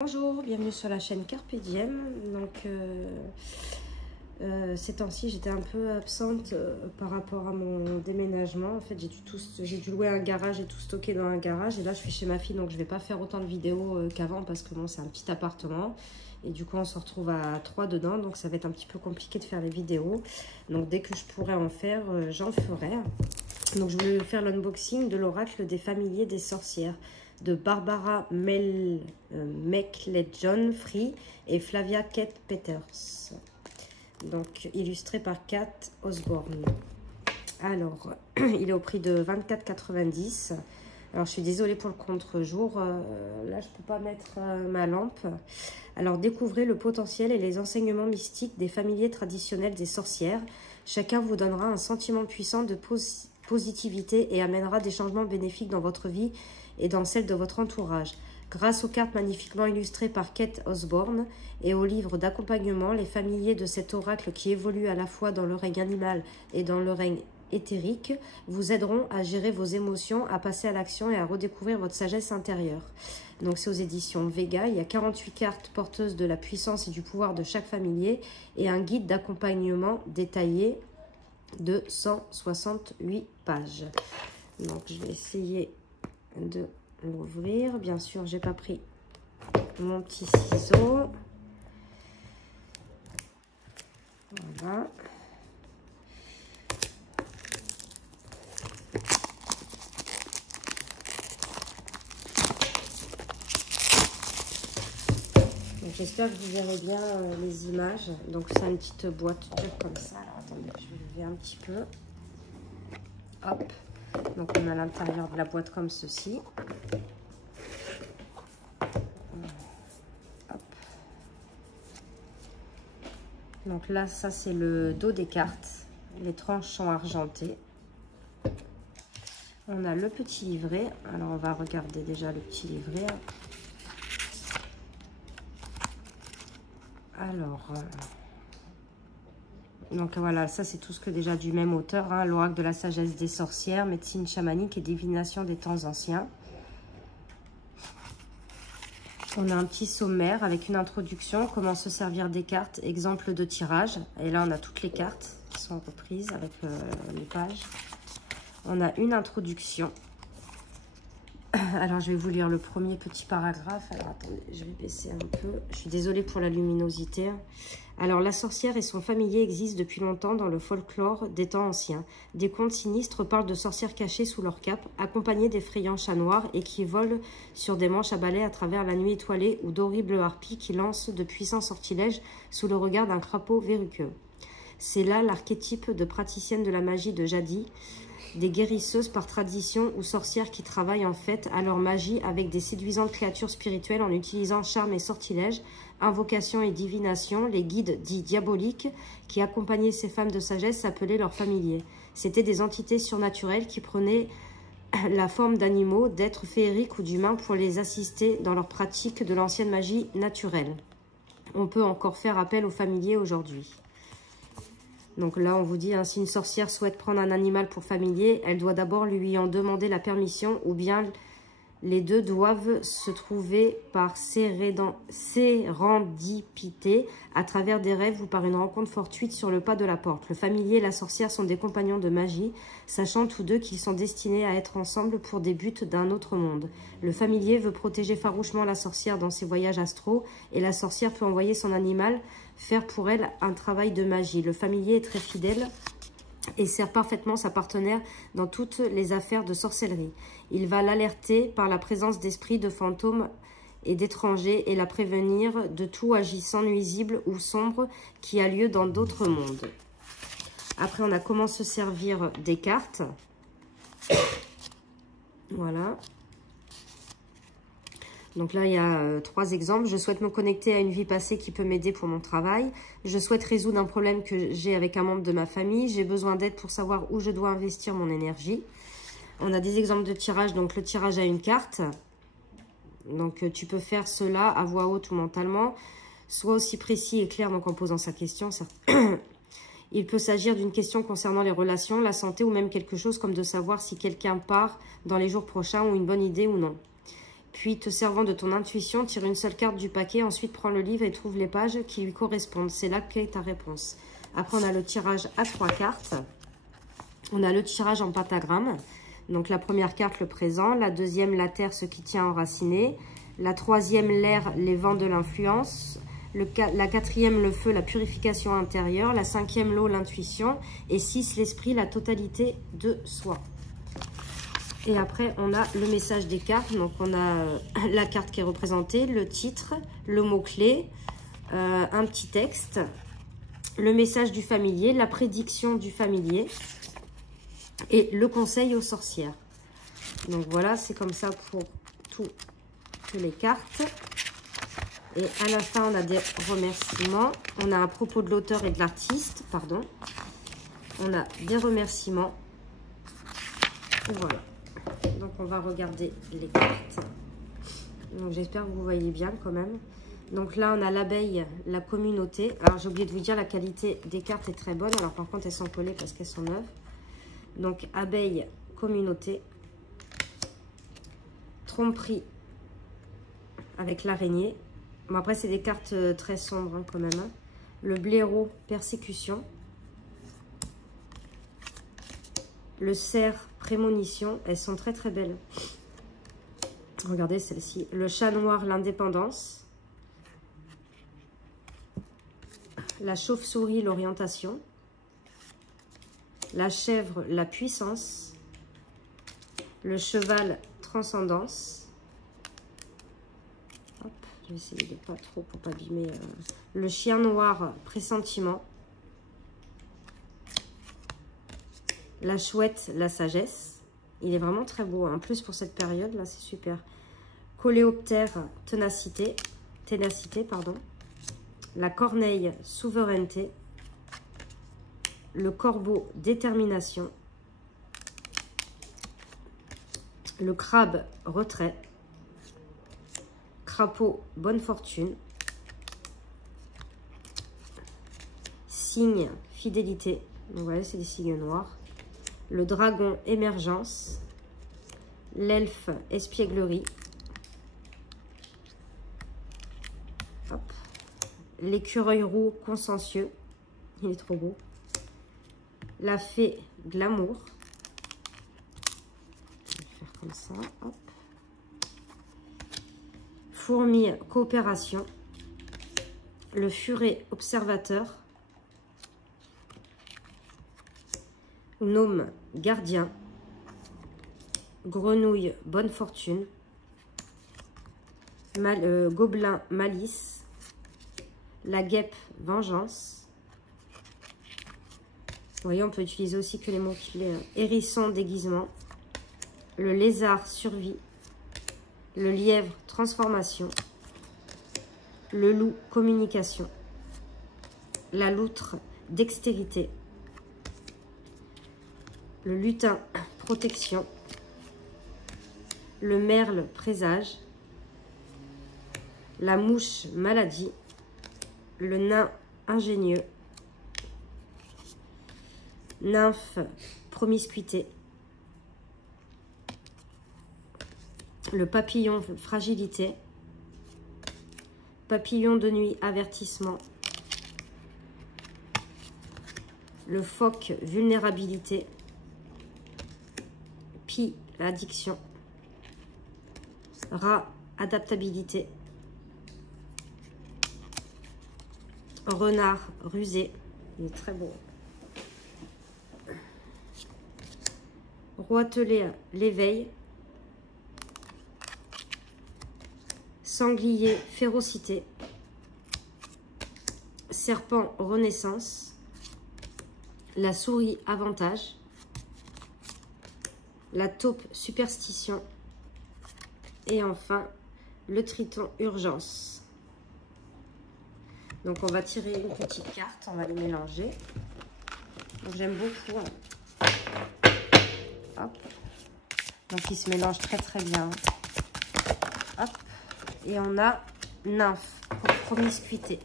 Bonjour, bienvenue sur la chaîne Carpe Diem. Donc, ces temps-ci, j'étais un peu absente par rapport à mon déménagement. En fait, j'ai dû louer un garage et tout stocker dans un garage. Et là, je suis chez ma fille, donc je vais pas faire autant de vidéos qu'avant parce que bon, c'est un petit appartement. Et du coup, on se retrouve à 3 dedans, donc ça va être un petit peu compliqué de faire les vidéos. Donc, dès que je pourrai en faire, j'en ferai. Donc, je voulais faire l'unboxing de l'oracle des familiers des sorcières de Barbara McLeod Free et Flavia Kate Peters. Donc, illustré par Kat Osborne. Alors, il est au prix de 24,90 €. Alors, je suis désolée pour le contre-jour. Là, je ne peux pas mettre ma lampe. Alors, découvrez le potentiel et les enseignements mystiques des familiers traditionnels des sorcières. Chacun vous donnera un sentiment puissant de positivité et amènera des changements bénéfiques dans votre vie et dans celle de votre entourage. Grâce aux cartes magnifiquement illustrées par Kate Osborne et au livre d'accompagnement, les familiers de cet oracle qui évolue à la fois dans le règne animal et dans le règne éthérique vous aideront à gérer vos émotions, à passer à l'action et à redécouvrir votre sagesse intérieure. Donc c'est aux éditions Vega. Il y a 48 cartes porteuses de la puissance et du pouvoir de chaque familier et un guide d'accompagnement détaillé de 168 pages. Donc je vais essayer de l'ouvrir. Bien sûr, j'ai pas pris mon petit ciseau. Voilà. J'espère que vous verrez bien les images. Donc c'est une petite boîte dure comme ça. Alors attendez, je vais lever un petit peu. Hop. Donc on a l'intérieur de la boîte comme ceci. Hop. Donc là, ça c'est le dos des cartes. Les tranches sont argentées. On a le petit livret. Alors on va regarder déjà le petit livret. Alors, donc voilà, ça c'est tout ce que déjà du même auteur, hein, l'oracle de la sagesse des sorcières, médecine chamanique et divination des temps anciens. On a un petit sommaire avec une introduction, comment se servir des cartes, exemple de tirage. Et là on a toutes les cartes qui sont reprises avec les pages. On a une introduction. Alors, je vais vous lire le premier petit paragraphe. Alors, attendez, je vais baisser un peu. Je suis désolée pour la luminosité. Alors, la sorcière et son familier existent depuis longtemps dans le folklore des temps anciens. Des contes sinistres parlent de sorcières cachées sous leur cape, accompagnées d'effrayants chats noirs et qui volent sur des manches à balai à travers la nuit étoilée ou d'horribles harpies qui lancent de puissants sortilèges sous le regard d'un crapaud verruqueux. C'est là l'archétype de praticienne de la magie de jadis, des guérisseuses par tradition ou sorcières qui travaillent en fait à leur magie avec des séduisantes créatures spirituelles en utilisant charme et sortilèges, invocation et divination. Les guides dits diaboliques qui accompagnaient ces femmes de sagesse s'appelaient leurs familiers. C'étaient des entités surnaturelles qui prenaient la forme d'animaux, d'êtres féeriques ou d'humains pour les assister dans leur pratique de l'ancienne magie naturelle. On peut encore faire appel aux familiers aujourd'hui. Donc là, on vous dit, hein, si une sorcière souhaite prendre un animal pour familier, elle doit d'abord lui en demander la permission ou bien les deux doivent se trouver par sérendipité à travers des rêves ou par une rencontre fortuite sur le pas de la porte. Le familier et la sorcière sont des compagnons de magie, sachant tous deux qu'ils sont destinés à être ensemble pour des buts d'un autre monde. Le familier veut protéger farouchement la sorcière dans ses voyages astraux et la sorcière peut envoyer son animal faire pour elle un travail de magie. Le familier est très fidèle et sert parfaitement sa partenaire dans toutes les affaires de sorcellerie. Il va l'alerter par la présence d'esprits, de fantômes et d'étrangers et la prévenir de tout agissant nuisible ou sombre qui a lieu dans d'autres mondes. Après, on a comment se servir des cartes. Voilà. Donc là, il y a 3 exemples. Je souhaite me connecter à une vie passée qui peut m'aider pour mon travail. Je souhaite résoudre un problème que j'ai avec un membre de ma famille. J'ai besoin d'aide pour savoir où je dois investir mon énergie. On a des exemples de tirage. Donc le tirage à une carte. Donc tu peux faire cela à voix haute ou mentalement. Soit aussi précis et clair donc en posant sa question. Il peut s'agir d'une question concernant les relations, la santé ou même quelque chose comme de savoir si quelqu'un part dans les jours prochains ou une bonne idée ou non. Puis, te servant de ton intuition, tire une seule carte du paquet. Ensuite, prends le livre et trouve les pages qui lui correspondent. C'est là qu'est ta réponse. Après, on a le tirage à 3 cartes. On a le tirage en pentagramme. Donc, la première carte, le présent. La deuxième, la terre, ce qui tient enraciné. La troisième, l'air, les vents de l'influence. La quatrième, le feu, la purification intérieure. La cinquième, l'eau, l'intuition. Et 6, l'esprit, la totalité de soi. Et après, on a le message des cartes. Donc, on a la carte qui est représentée, le titre, le mot-clé, un petit texte, le message du familier, la prédiction du familier et le conseil aux sorcières. Donc, voilà, c'est comme ça pour toutes les cartes. Et à la fin, on a des remerciements. On a à propos de l'auteur et de l'artiste, pardon. On a des remerciements. Et voilà. Donc, on va regarder les cartes. Donc, j'espère que vous voyez bien quand même. Donc, là, on a l'abeille, la communauté. Alors, j'ai oublié de vous dire, la qualité des cartes est très bonne. Alors, par contre, elles sont collées parce qu'elles sont neuves. Donc, abeille, communauté. Tromperie avec l'araignée. Bon, après, c'est des cartes très sombres hein, quand même. Hein. Le blaireau, persécution. Le cerf, prémonition. Elles sont très très belles. Regardez celle-ci. Le chat noir, l'indépendance. La chauve-souris, l'orientation. La chèvre, la puissance. Le cheval, transcendance. Hop, je vais essayer de pas trop pour pas abîmer. Le chien noir, pressentiment. La chouette, la sagesse. Il est vraiment très beau. En plus, pour cette période, là, c'est super. Coléoptère, ténacité. Pardon. La corneille, souveraineté. Le corbeau, détermination. Le crabe, retrait. Crapaud, bonne fortune. Cygne, fidélité. Donc voilà, c'est des cygnes noirs. Le dragon, émergence. L'elfe, espièglerie. L'écureuil roux, consciencieux. Il est trop beau. La fée, glamour. Je vais faire comme ça. Hop. Fourmi, coopération. Le furet, observateur. Gnome, gardien. Grenouille, bonne fortune. Gobelin, malice. La guêpe, vengeance. Vous voyez, on peut utiliser aussi que les mots-clés. Hérisson, déguisement. Le lézard, survie. Le lièvre, transformation. Le loup, communication. La loutre, dextérité. Le lutin, protection. Le merle, présage. La mouche, maladie. Le nain, ingénieux. Nymphe, promiscuité. Le papillon, fragilité. Papillon de nuit, avertissement. Le phoque, vulnérabilité. Pie, addiction. Rat, adaptabilité. Renard, rusé. Il est très beau. Roitelet, l'éveil. Sanglier, férocité. Serpent, renaissance. La souris, avantage. La taupe, superstition. Et enfin, le triton, urgence. Donc, on va tirer une petite carte. On va les mélanger. J'aime beaucoup. Hop. Donc, ils se mélangent très, très bien. Hop. Et on a nymphe pour promiscuité.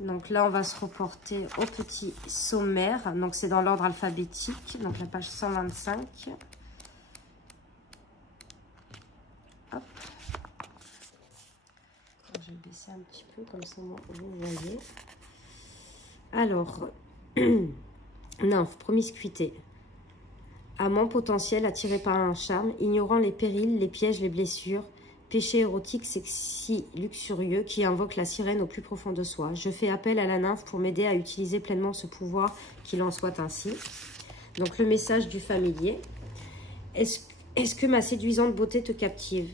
Donc là, on va se reporter au petit sommaire. Donc, c'est dans l'ordre alphabétique. Donc, la page 125. Hop. Je vais baisser un petit peu, comme ça vous voyez. Alors, nymphe, promiscuité. Amant potentiel attiré par un charme, ignorant les périls, les pièges, les blessures. Péché érotique, sexy, luxurieux, qui invoque la sirène au plus profond de soi. Je fais appel à la nymphe pour m'aider à utiliser pleinement ce pouvoir, qu'il en soit ainsi. Donc le message du familier. Est-ce que ma séduisante beauté te captive?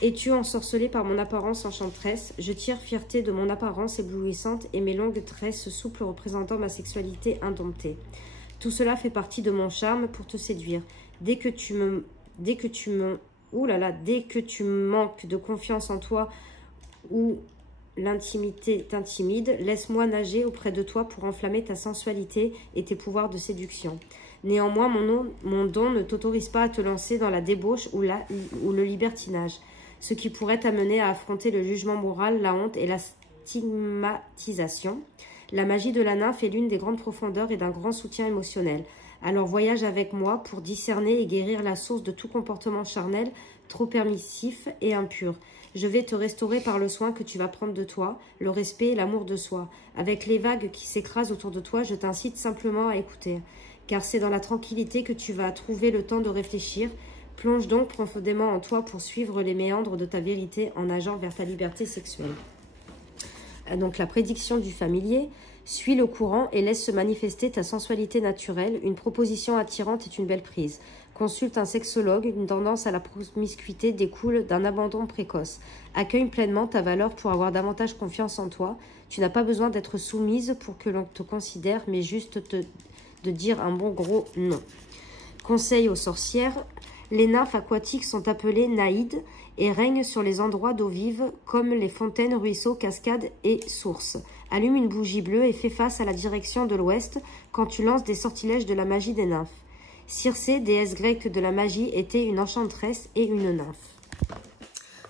Es-tu ensorcelée par mon apparence enchanteresse? Je tire fierté de mon apparence éblouissante et mes longues tresses souples représentant ma sexualité indomptée. Tout cela fait partie de mon charme pour te séduire. Dès que tu manques de confiance en toi ou l'intimité t'intimide, laisse-moi nager auprès de toi pour enflammer ta sensualité et tes pouvoirs de séduction. Néanmoins, mon don ne t'autorise pas à te lancer dans la débauche ou le libertinage, ce qui pourrait t'amener à affronter le jugement moral, la honte et la stigmatisation. La magie de la nymphe est l'une des grandes profondeurs et d'un grand soutien émotionnel. Alors voyage avec moi pour discerner et guérir la source de tout comportement charnel, trop permissif et impur. Je vais te restaurer par le soin que tu vas prendre de toi, le respect et l'amour de soi. Avec les vagues qui s'écrasent autour de toi, je t'incite simplement à écouter. Car c'est dans la tranquillité que tu vas trouver le temps de réfléchir. Plonge donc profondément en toi pour suivre les méandres de ta vérité en nageant vers ta liberté sexuelle. Donc la prédiction du familier, suis le courant et laisse se manifester ta sensualité naturelle. Une proposition attirante est une belle prise. Consulte un sexologue, une tendance à la promiscuité découle d'un abandon précoce. Accueille pleinement ta valeur pour avoir davantage confiance en toi. Tu n'as pas besoin d'être soumise pour que l'on te considère, mais juste de dire un bon gros non. Conseil aux sorcières, les nymphes aquatiques sont appelées naïdes et règnent sur les endroits d'eau vive comme les fontaines, ruisseaux, cascades et sources. Allume une bougie bleue et fais face à la direction de l'ouest quand tu lances des sortilèges de la magie des nymphes. Circé, déesse grecque de la magie, était une enchanteresse et une nymphe.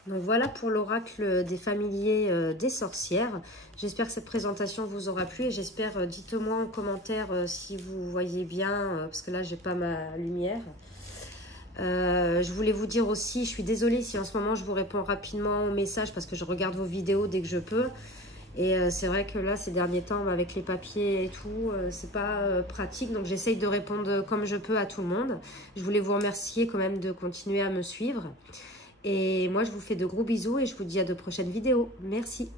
Donc voilà pour l'oracle des familiers des sorcières. J'espère que cette présentation vous aura plu et j'espère, dites-moi en commentaire si vous voyez bien, parce que là j'ai pas ma lumière. Je voulais vous dire aussi, je suis désolée si en ce moment je vous réponds rapidement aux messages parce que je regarde vos vidéos dès que je peux. Et c'est vrai que là, ces derniers temps, avec les papiers et tout, c'est pas pratique. Donc j'essaye de répondre comme je peux à tout le monde. Je voulais vous remercier quand même de continuer à me suivre. Et moi, je vous fais de gros bisous et je vous dis à de prochaines vidéos. Merci.